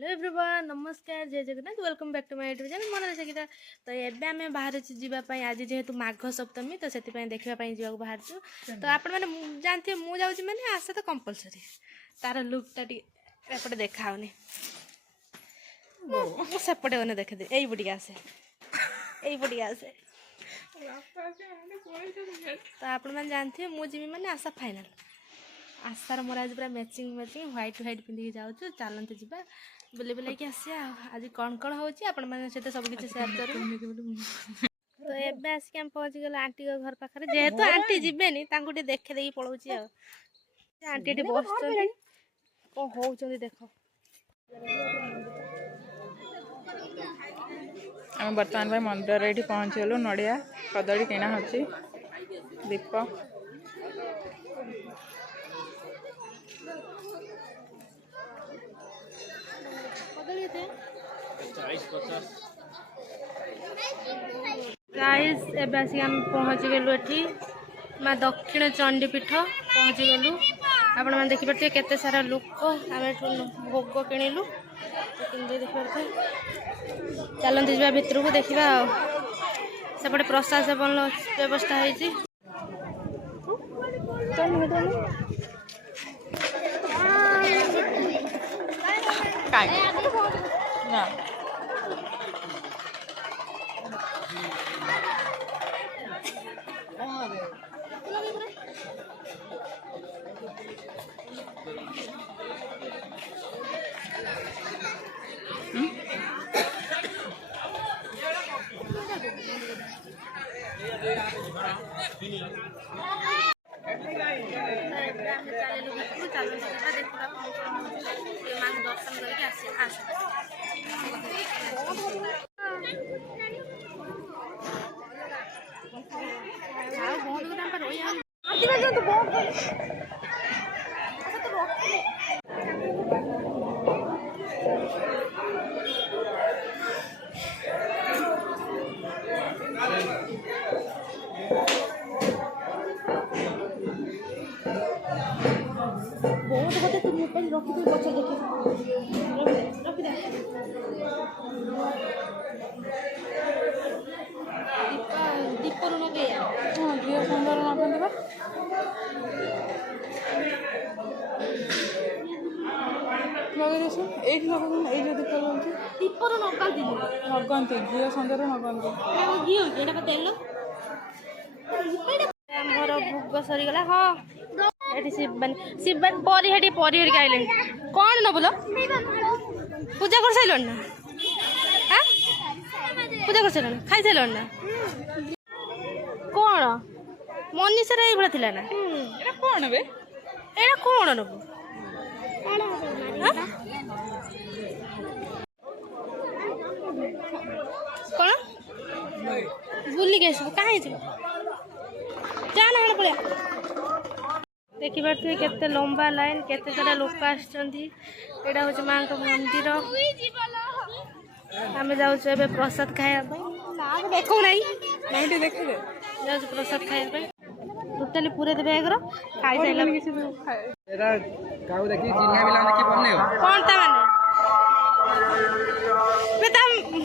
hello everyone नमस्कार जय Jagannath welcome back to my YouTube channel मन रही तो एबे आम बाहर जावाई आज जेहेतु माघ सप्तमी तो से देखापी जा बाहर तो आपण मैंने जानते मुझे जाऊँगी मैंने आसे तो कंपलसरी तार लुकटा एपटे देखा सेपटे मैंने देखे दे यही बुटिक आसे यही बुटिक आसे तो आपण मैंने जानते मुझे मैंने आशा फाइनाल आशार मोर आज पूरा मैचिंग मैचिंग व्हाइट व्हाइट पिंधिकी जाऊँ चलते जा बुले बुलाइक आसिया आज कौन कौन होती सब किसी सेयार कर तो एबे आसिक हम पहुँची गल आंटी घर पाखे जेहेतु आंटी जीवेनी देखे देखी पलाऊँ आंटी ये बस कौन हो देख आम बर्तमान भाई मंदिर ये पहुँचलु नड़िया कदली किणा होची दीप गाइस एबे आसिक हम पहुँची गलु एठी माँ दक्षिण चंडी पीठ पहुँची गलु आपण मैंने देखिपे केते सारा लोक आम भोग किणिलु देखिपे चलते जा भितर को देखा सेपटे प्रसाद सेवन व्यवस्था है दर्शन बहुत होते तुम मोबाइल रखी दे बच्चा देखे रखी दे दीप ऋण गया हाँ झील सुंदर नगंदी लगे ये जो दीप लगे दीप नगंती नगंती झील सुंदर नगंती झील तेल आमर भोग सरीगला हाँ ये शिवन परी हेटी परी हेटी आइले कौन न बोलो पूजा कर साइल ना हाँ पूजा कर साइल खाई साइल ना कौन मनीषा ये भाला ना कौन बे एटा कौन नबू कौन बुलिक आसबू कहीं जाना पड़े देखी पारे केते लंबा लाइन केते सारा लोक आड़ा हूँ माँ का मंदिर आम जाऊे प्रसाद खाया देख ना प्रसाद खाया टोटाली पूरे देवे एगर खाई कौन